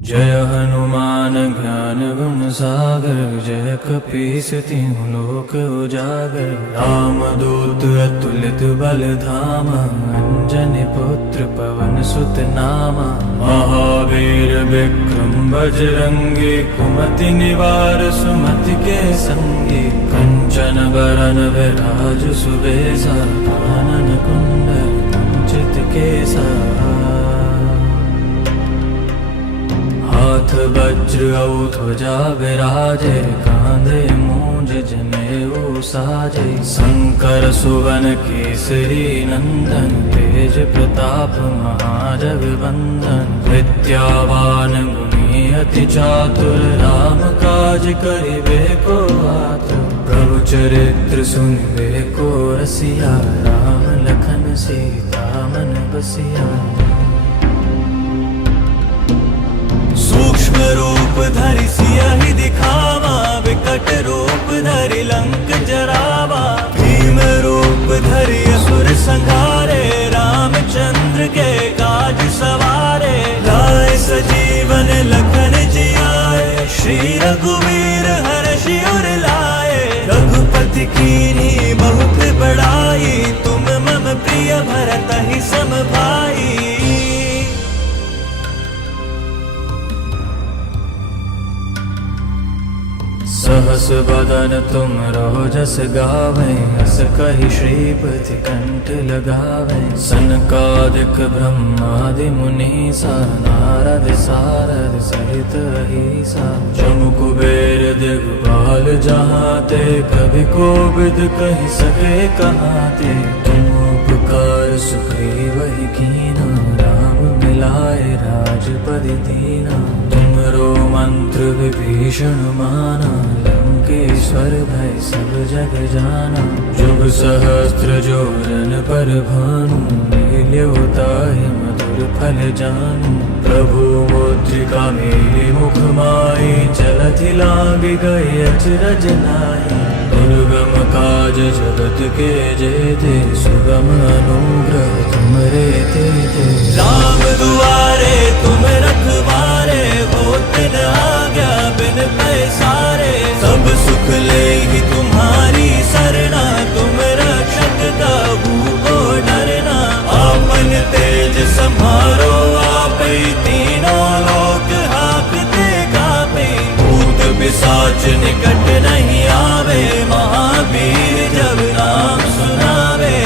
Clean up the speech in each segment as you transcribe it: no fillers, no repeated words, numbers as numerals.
जय हनुमान ज्ञान गुण सागर, जय कपीस तिहुँ लोक उजागर। राम दूत अतुलित बल धामा, अंजनी पुत्र पवन सुत नामा। महावीर विक्रम बजरंगी, कुमति निवार सुमति के संगी। कंचन बरन विराज सुबेसा, कानन कुंडल कुंचित केसा। हाथ वज्र और ध्वजा विराजे, कांधे मूंज जनेऊ साजे। शंकर सुवन केसरी नंदन, तेज प्रताप महाजगवंदन। विद्यावान गुणी अति चातुर, राम काज करिबे को आतुर। प्रभु चरित्र सुनिबे को रसिया, राम लखन सीता मन बसिया। सूक्ष्म रूप धरि सियहि दिखावा, विकट रूप धरि लंक जरावा। भीम रूप धरि असुर संहारे, रामचंद्र के काज सवारे। लाए सजीवन लखन जियाए, श्री रघुवीर हर्षि उर लाए। रघुपति कीन्ही बहुत बड़ाई, तुम मम प्रिय भरतहि सम भाई। सहस बदन तुम रहो जस गावें, हस कहि श्रीपति कंठ लगावें। सनकादिक ब्रह्मादि मुनीसा, नारद सारद सहित अहीसा। जमु कुबेर दिगपाल जहाते, कवि कोविद कहि सके कहाते। तुम उपकार सुग्रीवहि कीना, राम मिलाए राजपद दीना। तुमरो मंत्र विभीषण माना, लंकेश्वर भय सब जग जाना। जुग सहस्त्र जोरन पर भानु, लील्यो ताहि मधुर फल जानू। प्रभु मुद्रिका मेलि मुख माहि, चलति लांघि गए अचरज नाहि। दुर्गम काज जगत के जेते, सुगम अनुग्रह तुमरे तेते। राम दुआरे तुम रखवारे, होत न आज्ञा बिन पैसारे। सब सुख लेगी तुम्हारी सरना, तुम रक्षक काहू को डरना। आपन तेज सम्हारो आपै, तीनों लोक हांकते कांपे। भूत पिशाच निकट नहीं आवे, महावीर जब नाम सुनावे।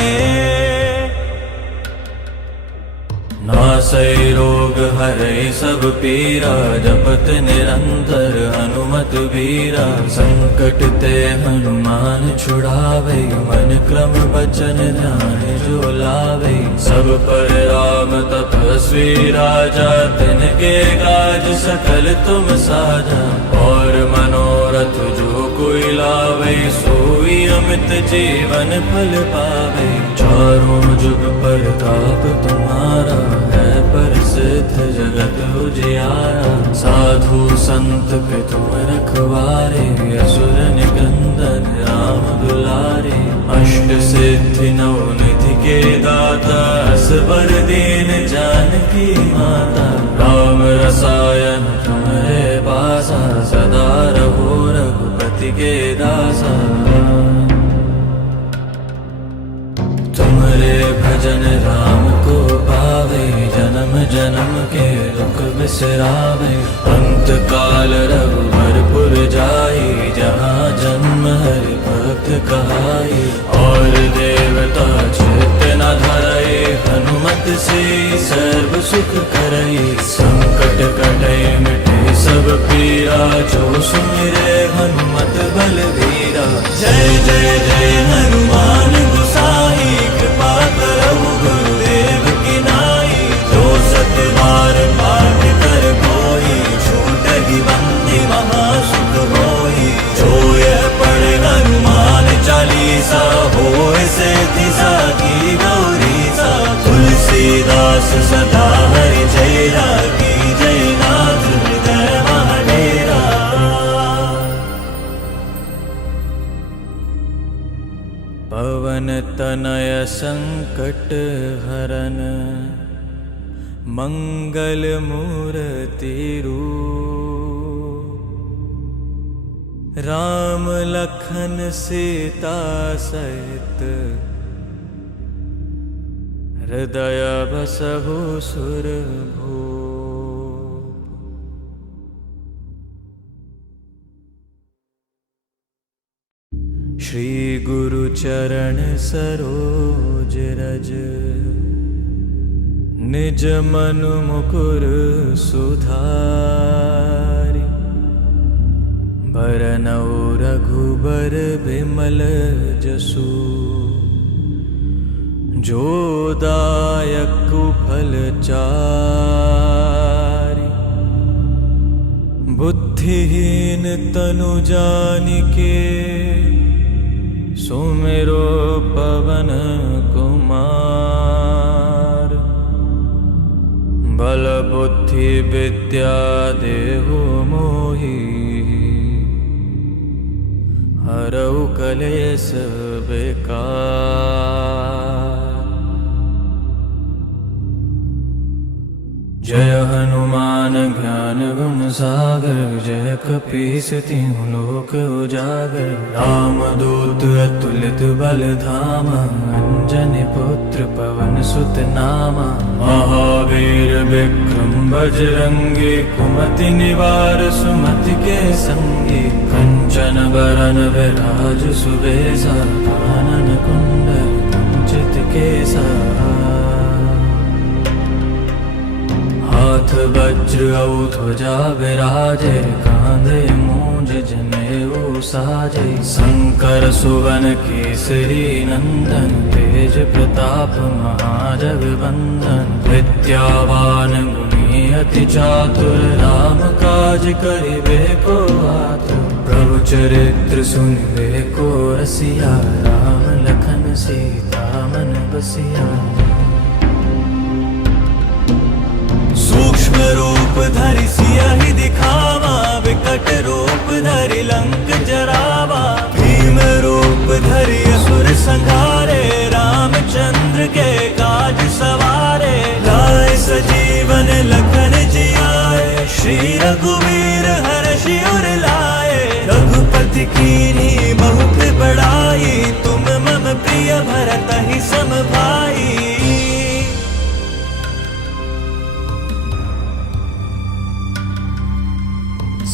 नासै रोग हरै सब पीरा, जपत निरंतर हनुमत वीरा। संकट ते हनुमान छुड़ावे, मन क्रम बचन ध्यान जो लावे। सब पर राम तपस्वी राजा, तिनके काज सकल तुम साजा। और मनोरथ जो कोई लावे, सोई अमित जीवन फल पावे। चारों जुग परताप तुम्हारा, है प्रसिद्ध जगत उजियारा। साधु संत के तुम रखवारे, असुर निकंदन राम दुलारे। अष्ट सिद्धि नौ निधि के दाता, असबर दीन जानकी माता। राम रसायन तुम्हारे पासा, सदा रहो रघुपति के दासा। तुमरे भजन राम को पावे, जन्म जन्म के दुख बिसरावे। अंत काल रघुबरपुर जाई, जहाँ जन्म हरि भक्त कहाई। और देवता चित्त न धरई, हनुमत से सर्व सुख करई। संकट कटै मिटे सब पीरा, जो सुमिरे हनुमत बलवीरा। जय जय जय हनुमान गोसाई, कृपा करहु गुरुदेव की नाई। जो सत बार पाठ कर कोई, छूटहि बंदी महासुख होई। जो यह पढ़े हनुमान चालीसा, होय सिद्धि साखी गौरीसा। तुलसीदास सदा हरि चेरा, की जय नाथ हृदय महाडेरा। पवन तनय संकट हरन, मंगल मूर्ति रूप। राम लखन सीता सहित हृदय बसहु सुरभूप। श्री गुरु चरण सरोज रज निज मनु मुकुर सुधारि। बरनउँ रघुबर बिमल जसु जो दायक फल चारि। बुद्धिहीन तनु जानिके सुमिरो पवन कुमार। बल बुद्धि विद्या देहु मोहि हरऊ कलेस बेकार। जय हनुमान ज्ञान गुण सागर जय कपीस तिहुँ लोक उजागर। राम दूत अतुलित बल धामा अंजनी पुत्र पवन सुत नामा। महावीर विक्रम बजरंगी कुमति निवार सुमति के संगी। कंचन बरन विराज सुबेसा कानन कुंडल कुंचित केसा। हाथ वज्र और ध्वजा विराजे कांधे मूंज जनेऊ साजे। शंकर सुवन केसरी नंदन तेज प्रताप महाजगवंदन। विद्यावान गुणी अति चातुर राम काज करिबे को आतुर। प्रभु चरित्र सुनिबे को रसिया राम लखन सीता मन बसिया। सूक्ष्म रूप धरि सियहि दिखावा विकट रूप धरि लंक जरावा। भीम रूप धरि असुर संहारे रामचंद्र के काज सवारे। लाए सजीवन लखन जियाए श्री रघुवीर हर्षि उर लाए। रघुपति कीन्ही बहुत बड़ाई तुम मम प्रिय भरतहि सम भाई।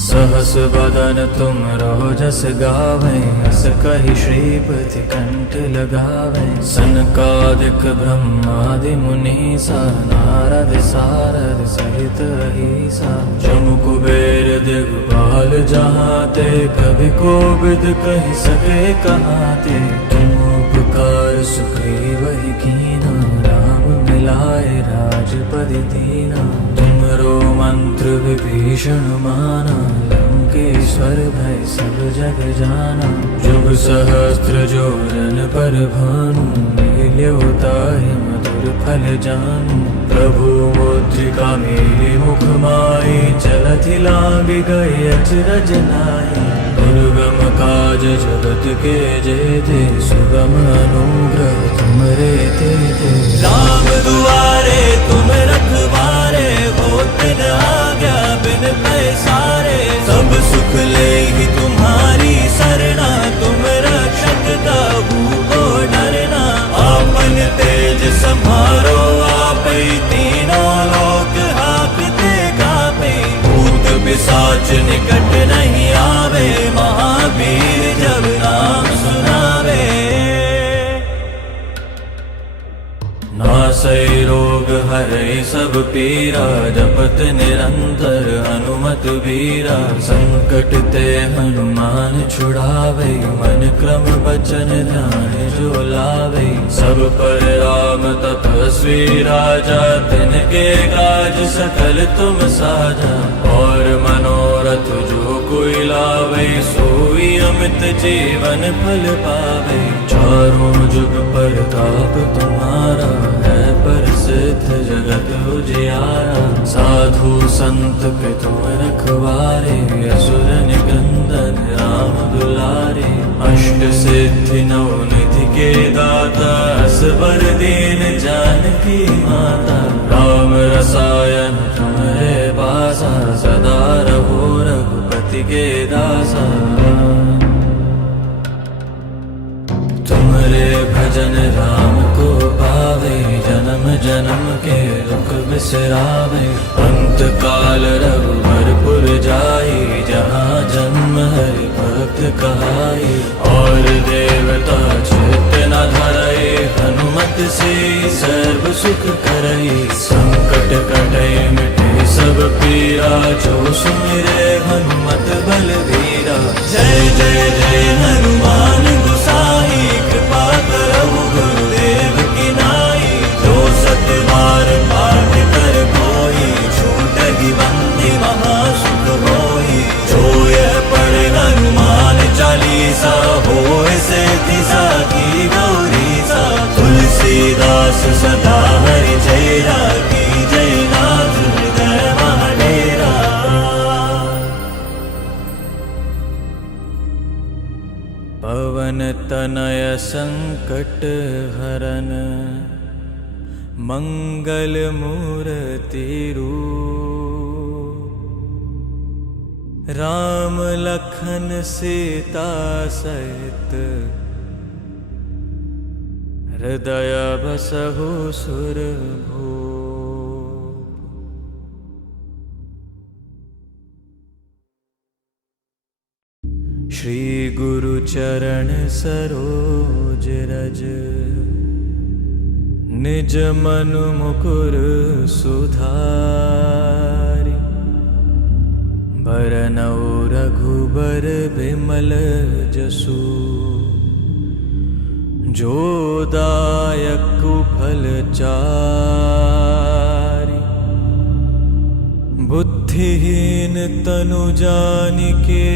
सहस बदन तुम रोजस गावें हस कहि श्रीपति कंठ लगावें। सनकादिक ब्रह्मादि मुनीसा नारद सारद सहित अहीसा। जमु कुबेर दिगपाल जहाते कवि कोविद कहि सके कहाते। तुम उपकार सुग्रीवहि कीना राम मिलाए राजपदि दीना। तुमरो मंत्र विभीषण माना लंकेश्वर भय सब जग जाना। जुग सहस्त्र जोरन पर भानु लील्यो ताहि मधुर फल जानू। प्रभु मुद्रिका मेलि मुख माहि चलति लांघि गए अचरज नाहि। दुर्गम काज जगत के जेते सुगम अनुग्रह तुमरे तेते। राम दुआरे तुम रखवारे होत न आज्ञा बिन पैसारे। सब सुख लेहि तुम्हारी सरना तुम रक्षक काहू को डरना। आपन तेज सम्हारो आपै तीनों लोक हाकते कापै। भूत पिशाच निकट नहीं आवे महावीर जब नाम सुनावे। नासै रोग हरै सब पीरा जपत निरंतर हनुमत वीरा। संकट ते हनुमान छुड़ावे मन क्रम बचन ध्यान जो लावे। सब पर राम तपस्वी राजा तिनके काज सकल तुम साजा। और मनोरथ जो कोई लावे सोई अमित जीवन फल पावे। चारों जुग प्रताप तुम्हारा है प्रसिद्ध जगत उजियारा। साधु संत के तुम रखवारे असुर निकंदन राम दुलारे। अष्ट सिद्धि नौ निधि के दाता असबर दीन जानकी माता। राम रसायन तुम्हारे पासा सदा रहो रघुपति के दासा। भजन राम को पावे, जन्म जन्म के दुख बिसरावे। अंत काल रघुबरपुर जाई, जहाँ जन्म हरि भक्त कहाई। और देवता चित्त न धरई, हनुमत से सर्व सुख करई। संकट कटे मिटे सब पीरा, जो सुमिरे हनुमत बलवीरा। जय जय जय हनुमान गोसाई, कृपा करहु गुरुदेव की नाई। जो सत बार पाठ कर कोई, छूटहि बंदी महासुख होई। जो यह पढ़े हनुमान चालीसा, होय सिद्धि साखी गौरीसा। तुलसीदास सदा हरि चेरा, की जय नाथ हृदय महाडेरा। पवन तनय संकट हरन, मंगल मूर्ति रूप। राम लखन सीता सहित, हृदय बसहु सुरभूप। श्री गुरु चरण सरोज रज, निज मनु मुकुर सुधारि। बरनउँ रघुबर बिमल जसु, जो दायक फल चारि। बुद्धिहीन तनु जानिके,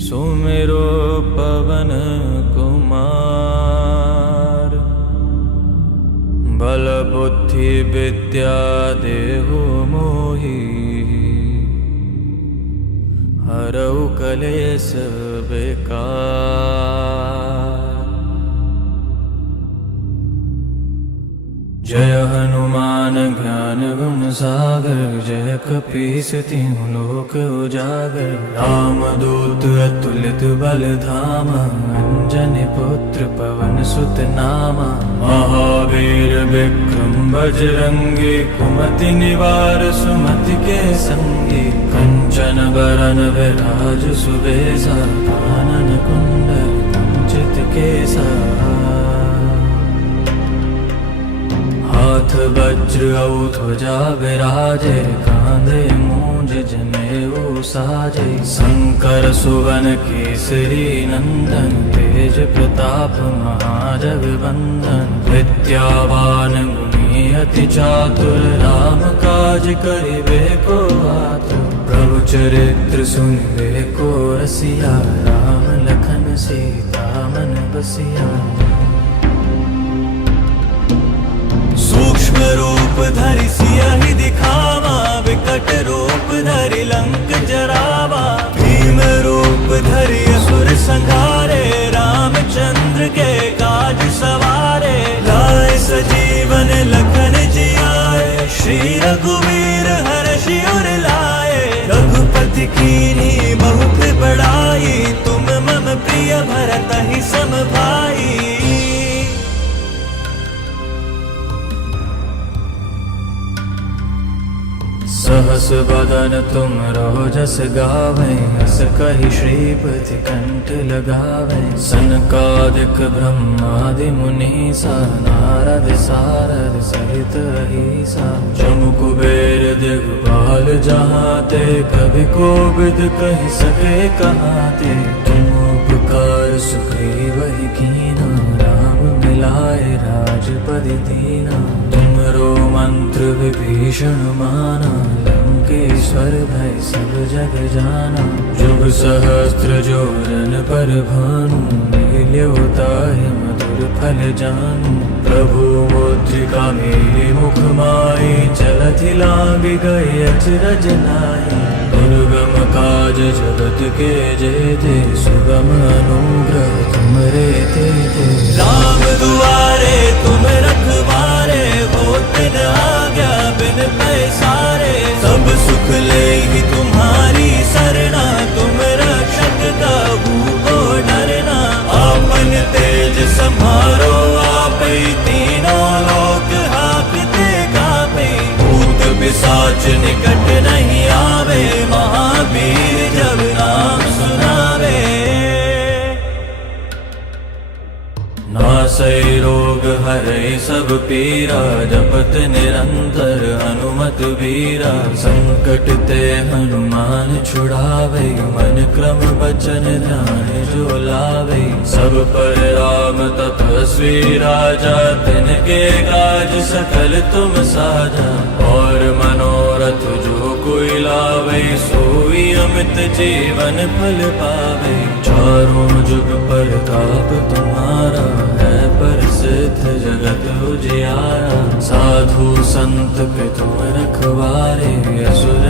सुमिरो पवन कुमार। बल बुद्धि विद्या देहु मोहि, हरऊ कलेश बेकार। जय हनुमान ज्ञान गुण सागर, जय कपीस तिहुँ लोक उजागर। राम दूत अतुलित बल धामा, अंजनी पुत्र पवन सुत नामा। महावीर विक्रम बजरंगी, कुमति निवार सुमति के संगी। कंचन बरन विराज सुबेसा, कानन कुंडल कुंचित केसा। हाथ वज्र औ ध्वजा विराजे, कांधे मूंज जनेऊ साजे। शंकर सुवन केसरी नंदन, तेज प्रताप महाजगवंदन। विद्यावान गुणी अति चातुर, राम काज करिबे को आतुर। प्रभु चरित्र सुनिबे को रसिया, राम लखन सीता मन बसिया। सूक्ष्म रूप धरि सियहि दिखावा, विकट रूप धरि लंक जरावा। भीम रूप धरि असुर संहारे, रामचंद्र के काज सवारे। लाए सजीवन लखन जियाए, श्री रघुवीर हर्षि उर लाए। रघुपति कीन्ही बहुत बड़ाई, तुम मम प्रिय भरतहि सम भाई। सहस बदन तुम रोजस गावें, हस कहि श्रीपति कंठ लगावें। सनकादिक ब्रह्मादि मुनीसा, नारद सारद सहित अहीसा। जम कुबेर दिगपाल जहाते, कवि कोविद कहि सके कहाते। तुम उपकार सुग्रीवहि कीना, राम मिलाए राजपद दीना। तुमरो मंत्र विभीषण माना, लंकेश्वर भय सब जग जाना। जुग सहस्त्र जोरन पर भानु, लील्यो ताहि मधुर फल जानू। प्रभु मुद्रिका मेलि मुख माहि, चलति लांघि गए अचरज नाहि। दुर्गम काज जगत के जेते, सुगम अनुग्रह तुमरे तेते। राम दुआरे तुम रखवारे, होत न आज्ञा बिन पैसारे। सब सुख लेहि तुम्हारी सरना, तुम रक्षक काहू को डरना। आपन तेज सब पीरा, जपत निरंतर हनुमत बीरा। संकट ते हनुमान छुड़ावे, मन क्रम बचन ध्यान जो लावे। सब पर राम तपस्वी राजा, तिनके काज सकल तुम साजा। और मनोरथ जो कोई लावे, सोई अमित जीवन फल पावे। चारों जुग परताप तुम्हारा, है प्रसिद्ध जगत उजियारा। साधु संत के तुम रखवारे, असुर